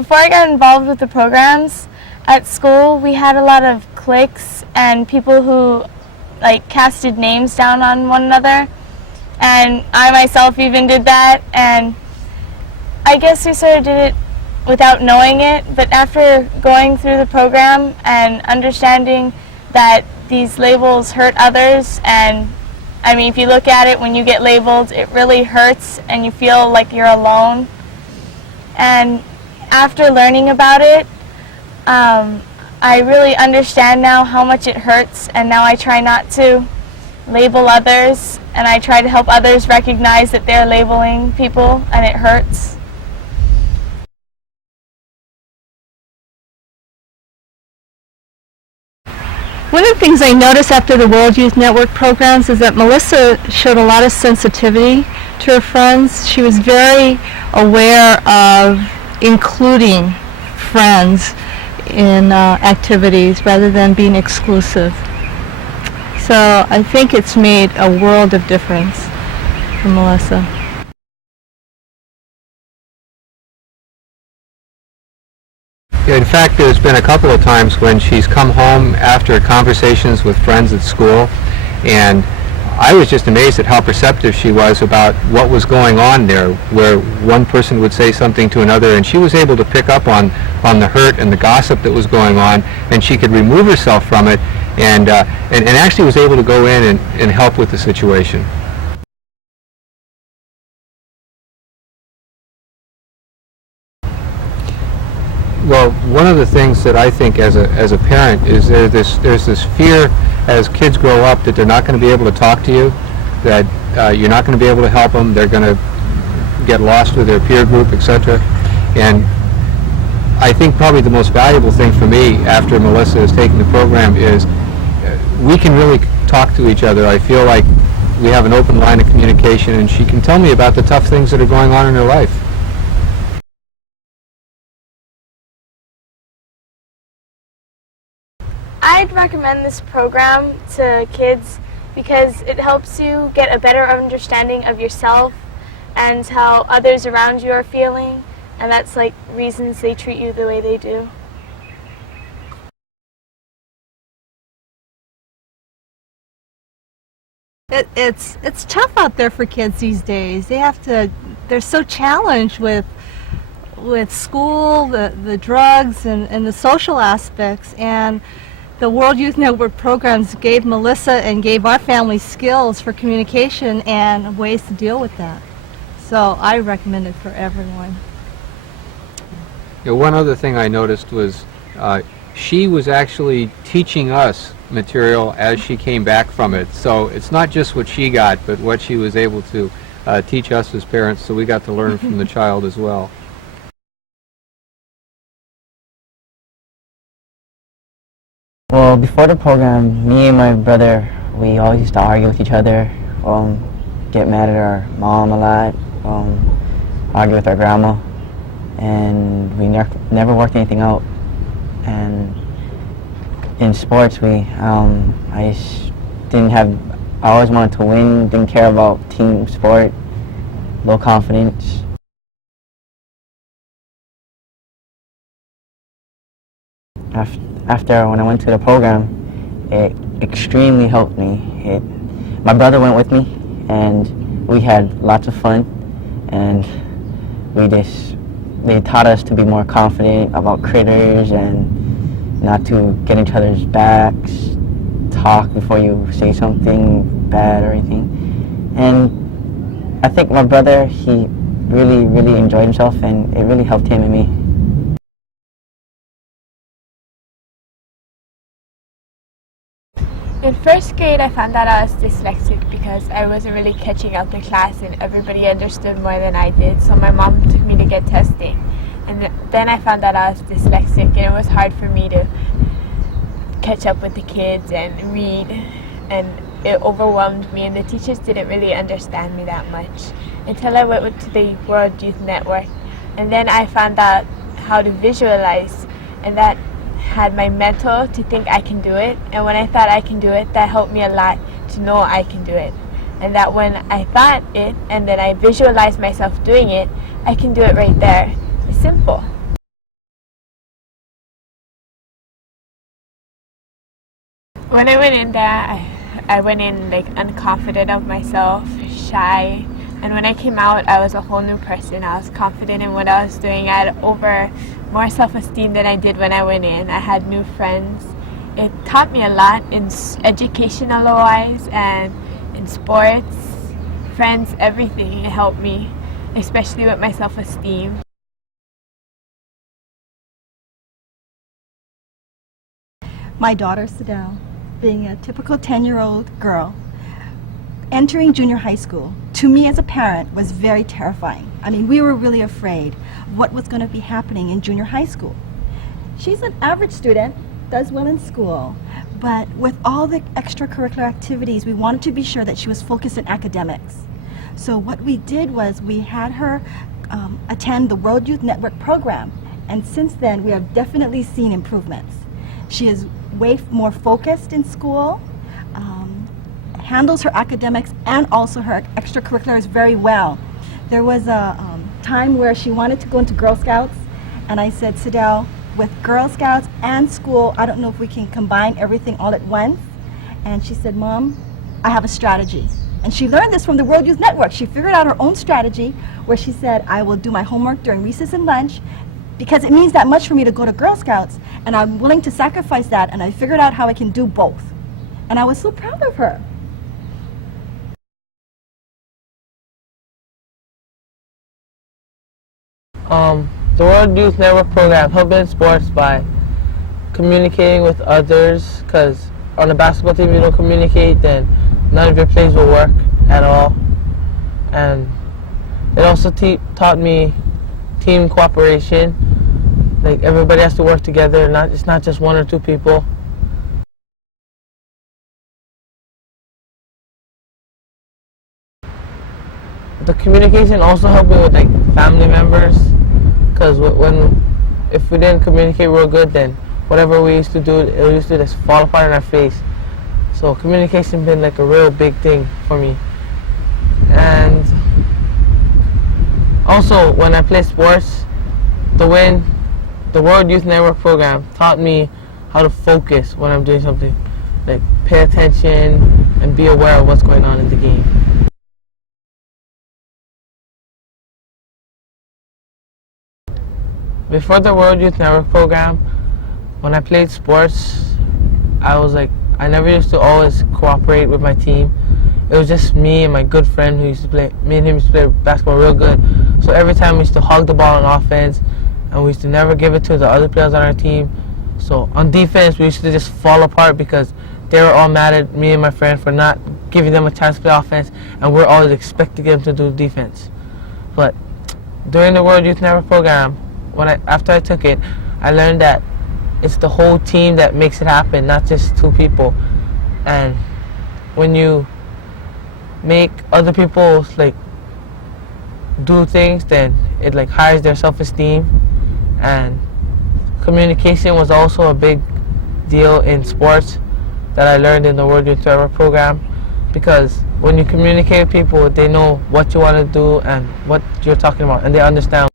before I got involved with the programs at school, we had a lot of cliques and people who casted names down on one another, and I myself even did that, and I guess we sort of did it without knowing it, but after going through the program and understanding that these labels hurt others, and I mean, if you look at it, when you get labeled, it really hurts and you feel like you're alone. And after learning about it, I really understand now how much it hurts, and now I try not to label others, and I try to help others recognize that they're labeling people and it hurts. One of the things I noticed after the World Youth Network programs is that Melissa showed a lot of sensitivity to her friends. She was very aware of including friends in activities rather than being exclusive. So I think it's made a world of difference for Melissa. In fact, there's been a couple of times when she's come home after conversations with friends at school, and I was just amazed at how perceptive she was about what was going on there, where one person would say something to another, and she was able to pick up on the hurt and the gossip that was going on, and she could remove herself from it, and actually was able to go in and help with the situation. Well, one of the things that I think as a parent is there's this fear as kids grow up that they're not going to be able to talk to you, that you're not going to be able to help them, they're going to get lost with their peer group, etc. And I think probably the most valuable thing for me after Melissa has taken the program is we can really talk to each other. I feel like we have an open line of communication, and she can tell me about the tough things that are going on in her life. I'd recommend this program to kids because it helps you get a better understanding of yourself and how others around you are feeling, and that's like reasons they treat you the way they do. It's tough out there for kids these days. They're so challenged with school, the drugs, and the social aspects, and the World Youth Network programs gave Melissa and gave our family skills for communication and ways to deal with that. So I recommend it for everyone. One other thing I noticed was she was actually teaching us material as she came back from it. So it's not just what she got, but what she was able to teach us as parents, so we got to learn from the child as well. Well, before the program, me and my brother, we always used to argue with each other, get mad at our mom a lot, argue with our grandma, and we never worked anything out. And in sports, I always wanted to win, didn't care about team sport, low confidence. After when I went to the program, it extremely helped me. My brother went with me, and we had lots of fun, and they taught us to be more confident about critters and not to get each other's backs, talk before you say something bad or anything. And I think my brother, he really, really enjoyed himself, and it really helped him and me. In first grade, I found out I was dyslexic because I wasn't really catching up in class and everybody understood more than I did, so my mom took me to get testing. And then I found out I was dyslexic, and it was hard for me to catch up with the kids and read, and it overwhelmed me, and the teachers didn't really understand me that much until I went to the World Youth Network. And then I found out how to visualize, and that had my mental to think I can do it, and when I thought I can do it, that helped me a lot to know I can do it, and that when I thought it and then I visualized myself doing it, I can do it right there. It's simple. When I went in there, I went in like unconfident of myself, shy, and when I came out, I was a whole new person. I was confident in what I was doing. I had over more self-esteem than I did when I went in. I had new friends. It taught me a lot in educational wise and in sports, friends, everything. It helped me, especially with my self-esteem. My daughter, Sadell, being a typical 10-year-old girl, entering junior high school, to me as a parent, was very terrifying. I mean, we were really afraid of what was going to be happening in junior high school. She's an average student, does well in school, but with all the extracurricular activities, we wanted to be sure that she was focused in academics. So what we did was we had her attend the World Youth Network program, and since then we have definitely seen improvements. She is way more focused in school, handles her academics and also her extracurriculars very well. There was a time where she wanted to go into Girl Scouts, and I said, Sadell, with Girl Scouts and school, I don't know if we can combine everything all at once. And she said, Mom, I have a strategy. And she learned this from the World Youth Network. She figured out her own strategy where she said, I will do my homework during recess and lunch because it means that much for me to go to Girl Scouts, and I'm willing to sacrifice that, and I figured out how I can do both. And I was so proud of her. The World Youth Network program helped me in sports by communicating with others, because on the basketball team, if you don't communicate, then none of your plays will work at all. And it also taught me team cooperation. Like, everybody has to work together, it's not just one or two people. The communication also helped me with like family members, because if we didn't communicate real good, then whatever we used to do, it used to just fall apart in our face. So communication been like a real big thing for me. And also when I play sports, the World Youth Network program taught me how to focus when I'm doing something, like pay attention and be aware of what's going on in the game. Before the World Youth Network program, when I played sports, I never used to always cooperate with my team. It was just me and my good friend who used to play, me and him used to play basketball real good. So every time we used to hog the ball on offense, and we used to never give it to the other players on our team. So on defense, we used to just fall apart because they were all mad at me and my friend for not giving them a chance to play offense, and we're always expecting them to do defense. But during the World Youth Network program, after I took it, I learned that it's the whole team that makes it happen, not just two people. And when you make other people like do things, then it like hires their self-esteem. And communication was also a big deal in sports that I learned in the World Youth Network program, because when you communicate with people, they know what you want to do and what you're talking about, and they understand